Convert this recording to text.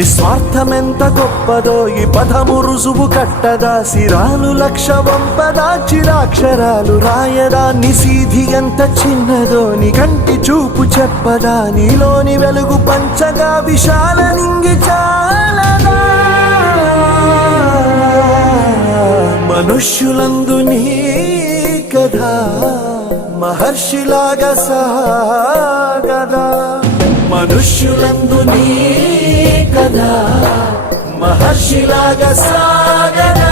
నిస్వార్థమెంత గొప్పదో ఈ పదము రుజువు కట్టదా, సిరాలు లక్ష వంపదా, చిరాక్షరాలు రాయదా, నిసీధి ఎంత చిన్నదో నీ కంటి చూపు చెప్పదా, నీలోని వెలుగు పంచగా విశాల నింగి చాలదా. మనుష్యులందు నీ కథ మహర్షిలాగా సాగదా, మనుష్యులందు నీ కథ మహర్షిలాగా సాగదా.